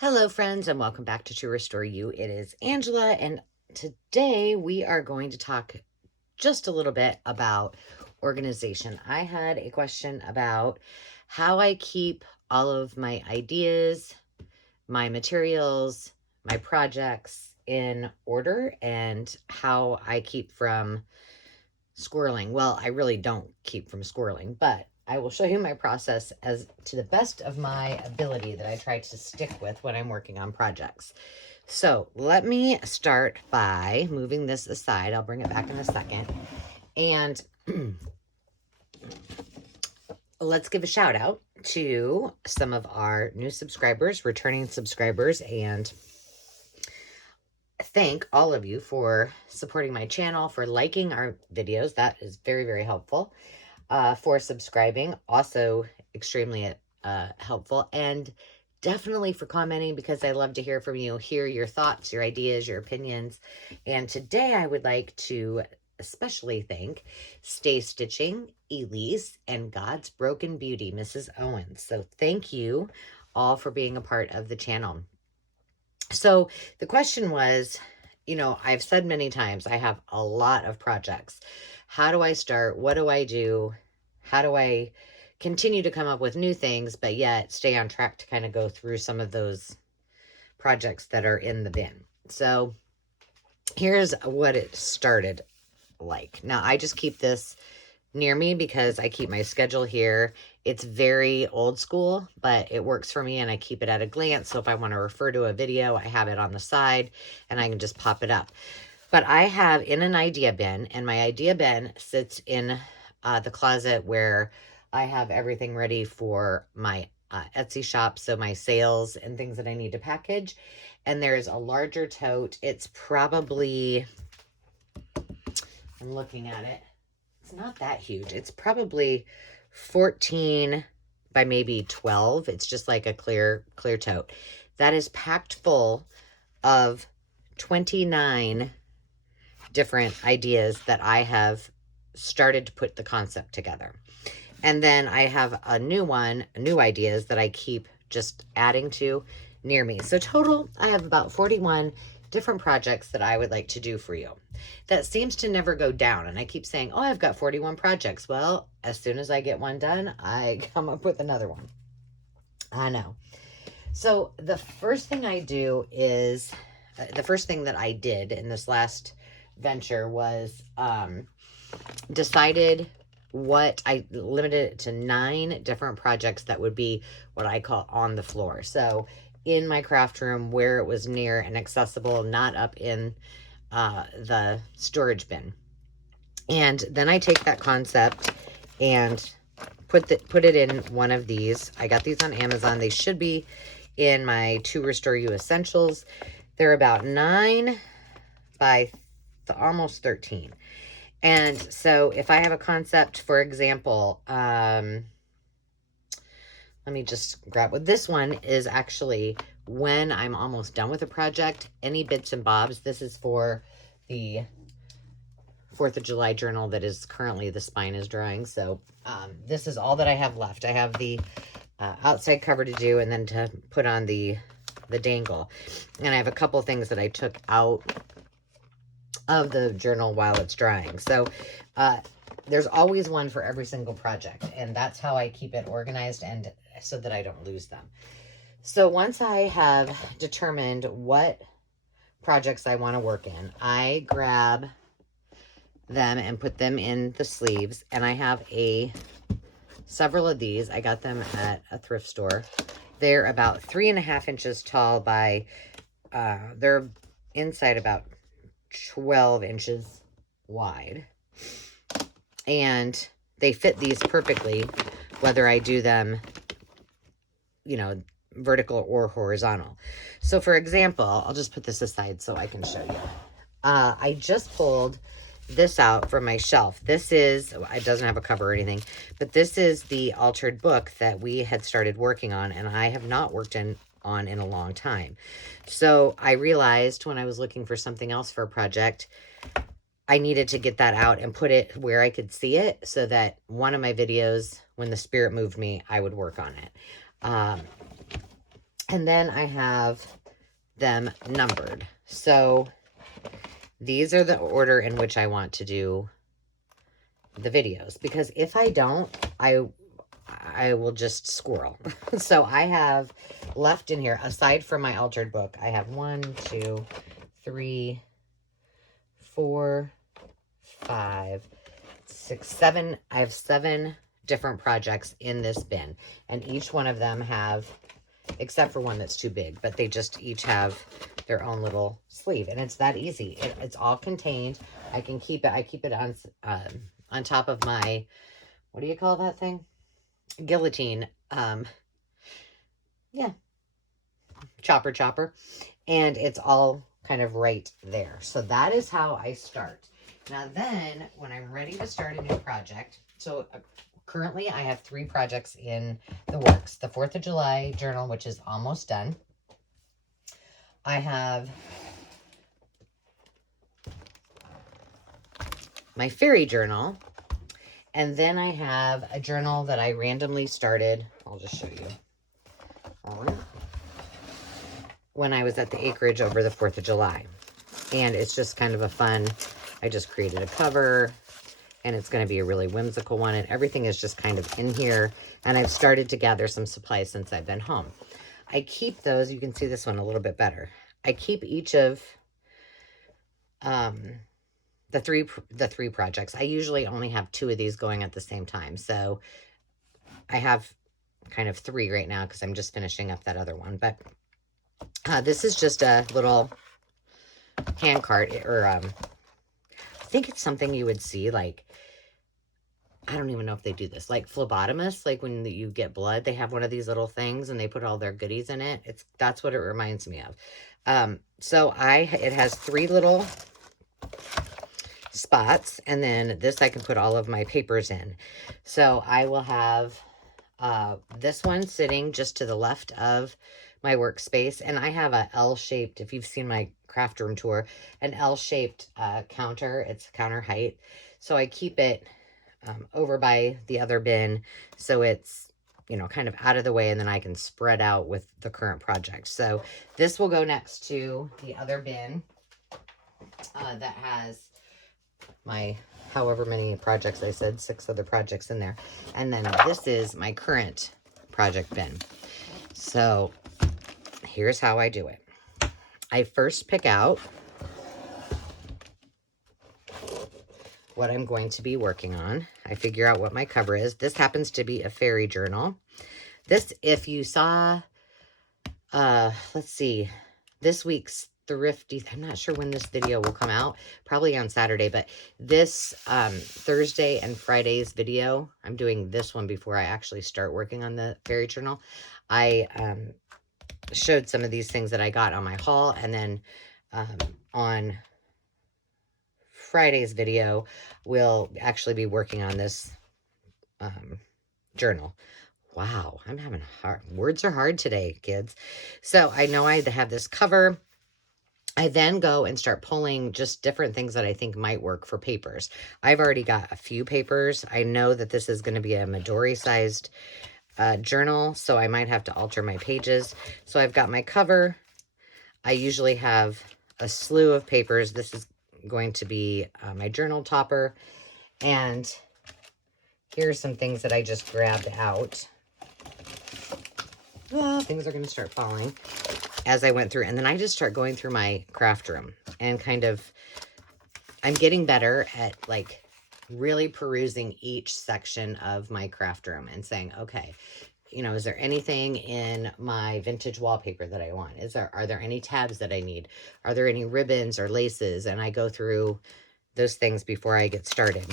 Hello, friends, and welcome back to Restore You. It is Angela, and today we are going to talk just a little bit about organization. I had a question about how I keep all of my ideas, my materials, my projects in order, and how I keep from squirreling. Well, I really don't keep from squirreling, but I will show you my process as to the best of my ability that I try to stick with when I'm working on projects. So let me start by moving this aside. I'll bring it back in a second. And let's give a shout out to some of our new subscribers, returning subscribers, and thank all of you for supporting my channel, for liking our videos. That is very, very helpful. For subscribing, also extremely helpful, and definitely for commenting, because I love to hear from you, hear your thoughts, your ideas, your opinions. And today I would like to especially thank Stay Stitching, Elise, and God's Broken Beauty, Mrs. Owens. So thank you all for being a part of the channel. So the question was, I've said many times, I have a lot of projects. How do I start? What do I do? How do I continue to come up with new things, but yet stay on track to kind of go through some of those projects that are in the bin? So here's what it started like. Now, I just keep this near me because I keep my schedule here. It's very old school, but it works for me, and I keep it at a glance. So if I want to refer to a video, I have it on the side and I can just pop it up. But I have in an idea bin, and my idea bin sits in the closet where I have everything ready for my Etsy shop. So my sales and things that I need to package. And there's a larger tote. It's probably, I'm looking at it. It's not that huge. It's probably 14 by maybe 12. It's just like a clear tote. That is packed full of 29 different ideas that I have started to put the concept together. And then I have a new ideas that I keep just adding to near me. So total, I have about 41 different projects that I would like to do for you. That seems to never go down. And I keep saying, oh, I've got 41 projects. Well, as soon as I get one done, I come up with another one. I know. So the first thing I do is, the first thing that I did in this last venture was decided what I limited it to 9 different projects that would be what I call on the floor. So in my craft room where it was near and accessible, not up in the storage bin. And then I take that concept and put it in one of these. I got these on Amazon. They should be in my To Restore You Essentials. They're about 9 by almost 13. And so if I have a concept, for example, let me just grab what this one is. Actually, when I'm almost done with a project, any bits and bobs. This is for the 4th of July journal that is currently, the spine is drying. So this is all that I have left. I have the outside cover to do, and then to put on the dangle. And I have a couple things that I took out of the journal while it's drying. So there's always one for every single project, and that's how I keep it organized, and so that I don't lose them. So once I have determined what projects I want to work in, I grab them and put them in the sleeves. And I have several of these. I got them at a thrift store. They're about 3.5 inches tall by they're inside about 12 inches wide, and they fit these perfectly, whether I do them, vertical or horizontal. So for example, I'll just put this aside so I can show you. I just pulled this out from my shelf. This is, it doesn't have a cover or anything, but this is the altered book that we had started working on, and I have not worked on in a long time. So I realized when I was looking for something else for a project, I needed to get that out and put it where I could see it, so that one of my videos, when the spirit moved me, I would work on it. And then I have them numbered. So these are the order in which I want to do the videos, because if I don't, I will just squirrel. So I have left in here, aside from my altered book, I have 1, 2, 3, 4, 5, 6, 7. I have 7 different projects in this bin, and each one of them have, except for one that's too big, but they just each have their own little sleeve, and it's that easy. It's all contained. I can keep it. I keep it on top of my, what do you call that thing? Guillotine. Yeah, chopper. And it's all kind of right there. So that is how I start. Now then, when I'm ready to start a new project, so currently I have 3 projects in the works. The 4th of July journal, which is almost done. I have my fairy journal. And then I have a journal that I randomly started. I'll just show you. When I was at the acreage over the 4th of July. And it's just kind of a fun, I just created a cover, and it's going to be a really whimsical one, and everything is just kind of in here. And I've started to gather some supplies since I've been home. I keep those, you can see this one a little bit better. I keep each of the three projects. I usually only have 2 of these going at the same time. So I have kind of 3 right now because I'm just finishing up that other one. But this is just a little hand cart, or I think it's something you would see, like, I don't even know if they do this, like phlebotomists, like when you get blood, they have one of these little things and they put all their goodies in it. That's what it reminds me of. So it has 3 little spots, and then this I can put all of my papers in. So I will have this one sitting just to the left of my workspace, and I have a L-shaped, if you've seen my craft room tour, an L-shaped counter. It's counter height, so I keep it over by the other bin, so it's, you know, kind of out of the way, and then I can spread out with the current project. So this will go next to the other bin that has my however many projects, I said 6 other projects in there. And then this is my current project bin. So here's how I do it. I first pick out what I'm going to be working on. I figure out what my cover is. This happens to be a fairy journal. This, if you saw, let's see, this week's Thrifty, I'm not sure when this video will come out, probably on Saturday, but this Thursday and Friday's video, I'm doing this one before I actually start working on the fairy journal. I showed some of these things that I got on my haul, and then on Friday's video, we'll actually be working on this journal. Wow, I'm having words are hard today, kids. So I know I have this cover. I then go and start pulling just different things that I think might work for papers. I've already got a few papers. I know that this is going to be a Midori-sized journal, so I might have to alter my pages. So I've got my cover. I usually have a slew of papers. This is going to be my journal topper. And here's some things that I just grabbed out. Things are going to start falling as I went through. And then I just start going through my craft room and kind of, I'm getting better at like really perusing each section of my craft room and saying, okay, you know, is there anything in my vintage wallpaper that I want? Are there any tabs that I need? Are there any ribbons or laces? And I go through those things before I get started.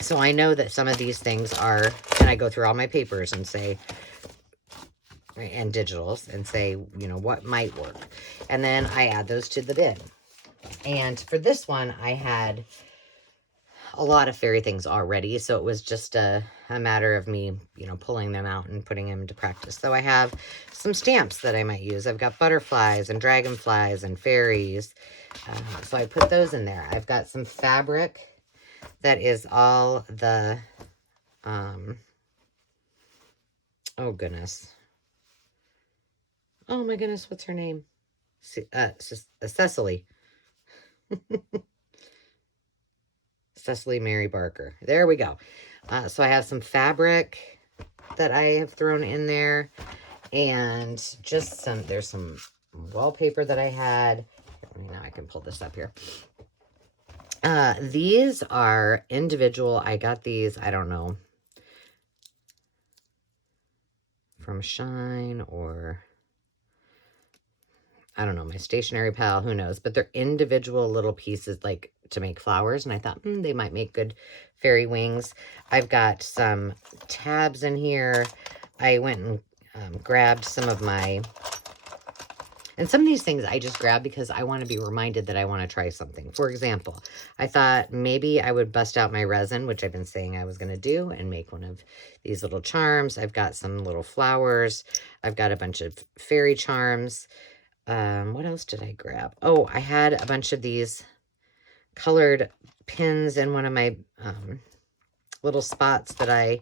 So I know that some of these things are, and I go through all my papers and say, and digitals, and say, you know, what might work. And then I add those to the bin. And for this one, I had a lot of fairy things already, so it was just a matter of me, you know, pulling them out and putting them into practice. So I have some stamps that I might use. I've got butterflies and dragonflies and fairies, so I put those in there. I've got some fabric that is all the, oh goodness, Oh my goodness, what's her name? Cecily. Cecily Mary Barker. There we go. So I have some fabric that I have thrown in there, and just there's some wallpaper that I had. Now I can pull this up here. These are individual. I got these, I don't know, from Shine or I don't know, my stationery pal, who knows, but they're individual little pieces like to make flowers. And I thought, they might make good fairy wings. I've got some tabs in here. I went and grabbed some of my, and some of these things I just grabbed because I want to be reminded that I want to try something. For example, I thought maybe I would bust out my resin, which I've been saying I was going to do, and make one of these little charms. I've got some little flowers. I've got a bunch of fairy charms. What else did I grab? Oh, I had a bunch of these colored pins in one of my little spots that I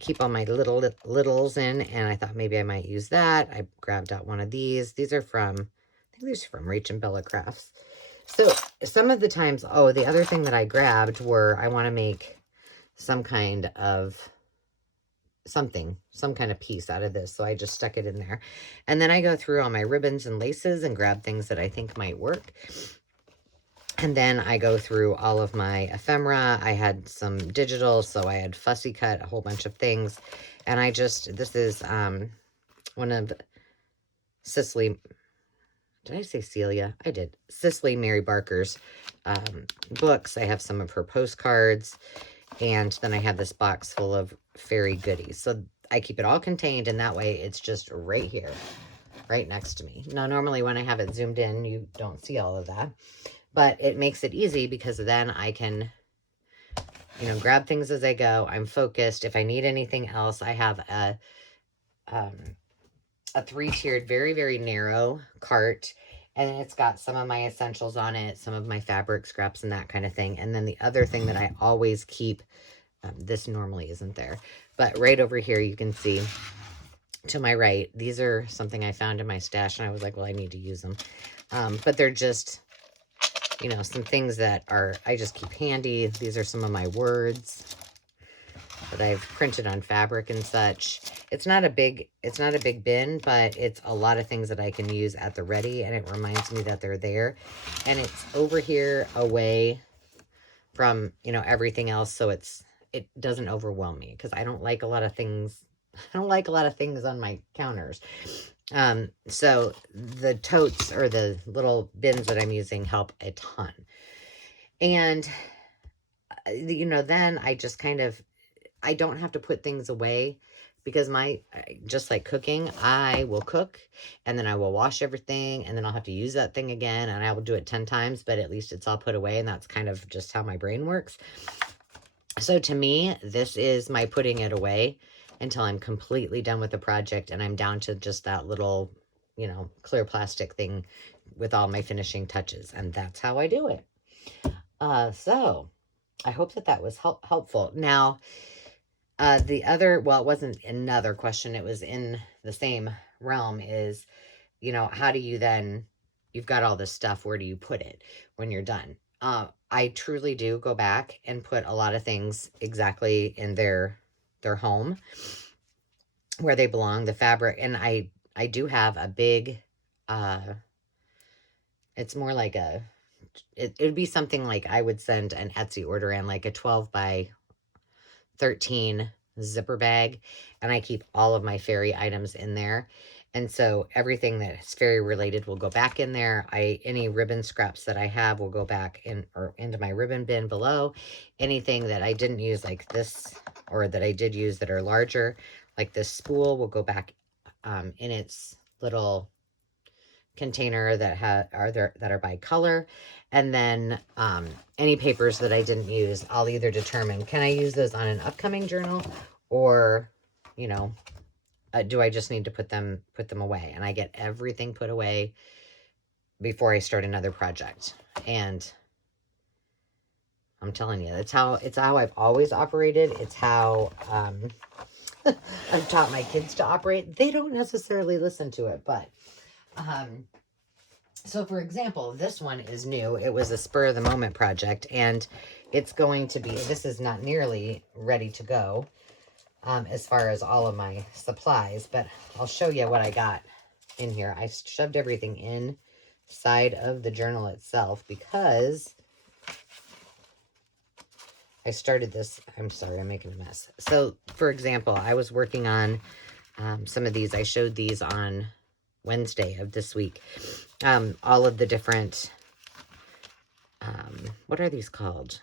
keep all my littles in, and I thought maybe I might use that. I grabbed out one of these. These are from, I think these are from Rach and Bella Crafts. So some of the times, oh, the other thing that I grabbed were, I want to make some kind of some kind of piece out of this. So I just stuck it in there. And then I go through all my ribbons and laces and grab things that I think might work. And then I go through all of my ephemera. I had some digital, so I had fussy cut a whole bunch of things. And I just, this is one of Cecily, did I say Celia? I did. Cecily Mary Barker's books. I have some of her postcards. And then I have this box full of fairy goodies. So I keep it all contained, and that way it's just right here, right next to me. Now, normally when I have it zoomed in, you don't see all of that. But it makes it easy because then I can, grab things as I go. I'm focused. If I need anything else, I have a 3-tiered, very, very narrow cart. And it's got some of my essentials on it, some of my fabric scraps and that kind of thing. And then the other thing that I always keep, this normally isn't there, but right over here you can see to my right, these are something I found in my stash, and I was like, well, I need to use them. But they're just, some things that I just keep handy. These are some of my words that I've printed on fabric and such. It's not a big bin, but it's a lot of things that I can use at the ready, and it reminds me that they're there. And it's over here away from, everything else, so it doesn't overwhelm me, because I don't like a lot of things. I don't like a lot of things on my counters. So the totes or the little bins that I'm using help a ton. And, then I just kind of, I don't have to put things away, because just like cooking, I will cook and then I will wash everything, and then I'll have to use that thing again, and I will do it 10 times, but at least it's all put away. And that's kind of just how my brain works. So to me, this is my putting it away until I'm completely done with the project and I'm down to just that little, clear plastic thing with all my finishing touches. And that's how I do it. So I hope that was helpful. Now, the other, well, it wasn't another question, it was in the same realm, is, how do you then, you've got all this stuff, where do you put it when you're done? I truly do go back and put a lot of things exactly in their home where they belong, the fabric. And I do have a big, it's more like it would be something like I would send an Etsy order in, like a 12 by 13 zipper bag, and I keep all of my fairy items in there. And so everything that's fairy related will go back in there. Any ribbon scraps that I have will go back into my ribbon bin below. Anything that I didn't use, like this, or that I did use that are larger, like this spool, will go back in its little container that are by color. And then any papers that I didn't use, I'll either determine, can I use those on an upcoming journal, or do I just need to put them away? And I get everything put away before I start another project. And I'm telling you, it's how I've always operated. It's how I've taught my kids to operate. They don't necessarily listen to it, but so for example, this one is new. It was a spur of the moment project, and it's going to be, this is not nearly ready to go as far as all of my supplies, but I'll show you what I got in here. I shoved everything inside of the journal itself because I started this. I'm sorry, I'm making a mess. So for example, I was working on some of these. I showed these on Wednesday of this week. All of the different, what are these called?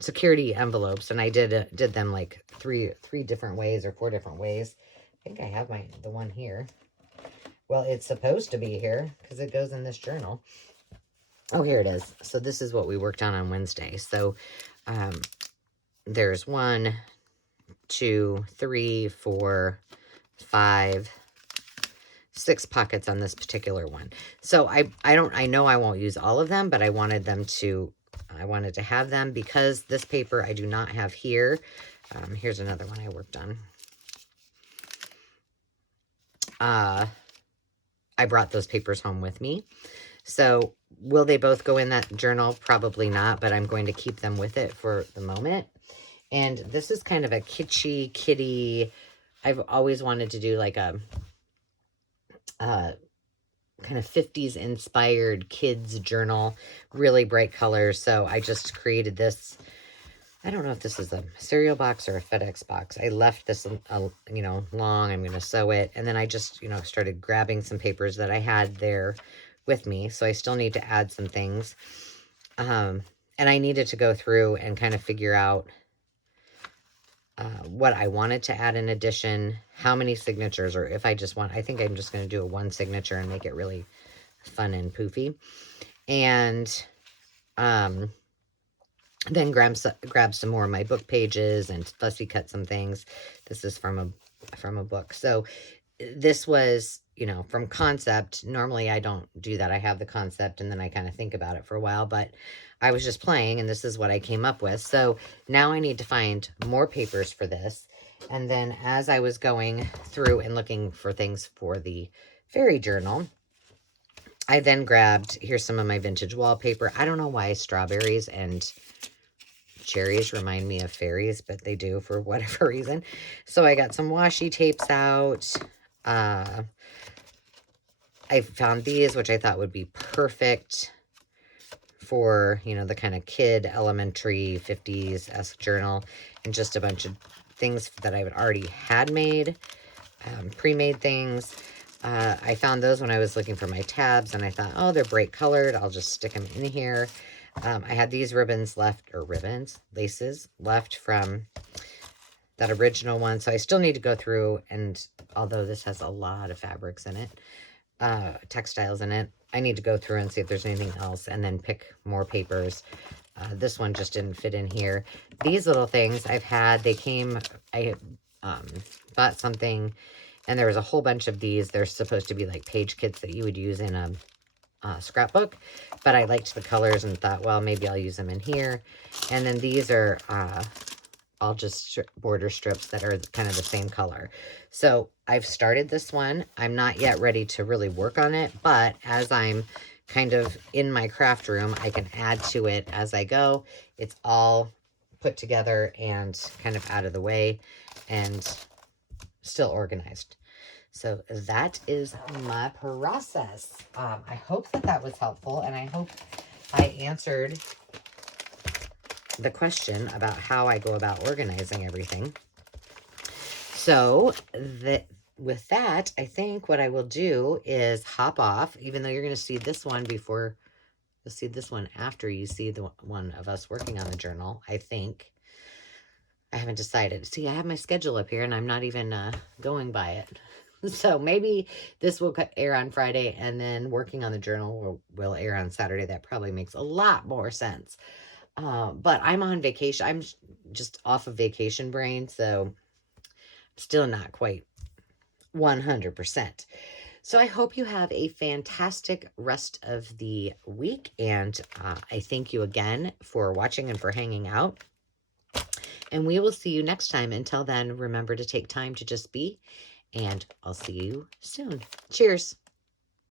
Security envelopes, and I did them like three different ways or 4 different ways. I think I have the one here. Well, it's supposed to be here because it goes in this journal. Oh, here it is. So this is what we worked on Wednesday. So there's 1, 2, 3, 4, 5, 6 pockets on this particular one. So I know I won't use all of them, but I wanted to have them because this paper I do not have here. Here's another one I worked on. I brought those papers home with me. So will they both go in that journal? Probably not, but I'm going to keep them with it for the moment. And this is kind of a kitschy, kitty. I've always wanted to do like a kind of 50s inspired kids journal, really bright colors. So I just created this. I don't know if this is a cereal box or a FedEx box. I left this, long. I'm going to sew it. And then I just, started grabbing some papers that I had there with me. So I still need to add some things. And I needed to go through and kind of figure out what I wanted to add in addition, how many signatures, or if I think I'm just going to do a 1 signature and make it really fun and poofy. And then grab some more of my book pages and fussy cut some things. This is from a book. So this was, from concept. Normally I don't do that. I have the concept and then I kind of think about it for a while, but I was just playing and this is what I came up with. So now I need to find more papers for this. And then as I was going through and looking for things for the fairy journal, I then grabbed, here's some of my vintage wallpaper. I don't know why strawberries and cherries remind me of fairies, but they do for whatever reason. So I got some washi tapes out. I found these, which I thought would be perfect for, the kind of kid elementary 50s-esque journal, and just a bunch of things that I already had made, pre-made things. I found those when I was looking for my tabs, and I thought, oh, they're bright colored. I'll just stick them in here. I had these laces left from that original one. So I still need to go through, and although this has a lot of fabrics in it, textiles in it, I need to go through and see if there's anything else and then pick more papers. This one just didn't fit in here. These little things I bought something and there was a whole bunch of these. They're supposed to be like page kits that you would use in a scrapbook, but I liked the colors and thought, well, maybe I'll use them in here. And then these are all just border strips that are kind of the same color. So I've started this one. I'm not yet ready to really work on it, but as I'm kind of in my craft room, I can add to it as I go. It's all put together and kind of out of the way and still organized. So that is my process. I hope that was helpful, and I hope I answered the question about how I go about organizing everything. So with that, I think what I will do is hop off, even though you're going to see this one before, you'll see this one after you see the one of us working on the journal, I think. I haven't decided. See, I have my schedule up here, and I'm not even going by it. So maybe this will air on Friday, and then working on the journal will air on Saturday. That probably makes a lot more sense. But I'm on vacation. I'm just off of vacation brain, so still not quite 100%. So I hope you have a fantastic rest of the week, and I thank you again for watching and for hanging out. And we will see you next time. Until then, remember to take time to just be, and I'll see you soon. Cheers.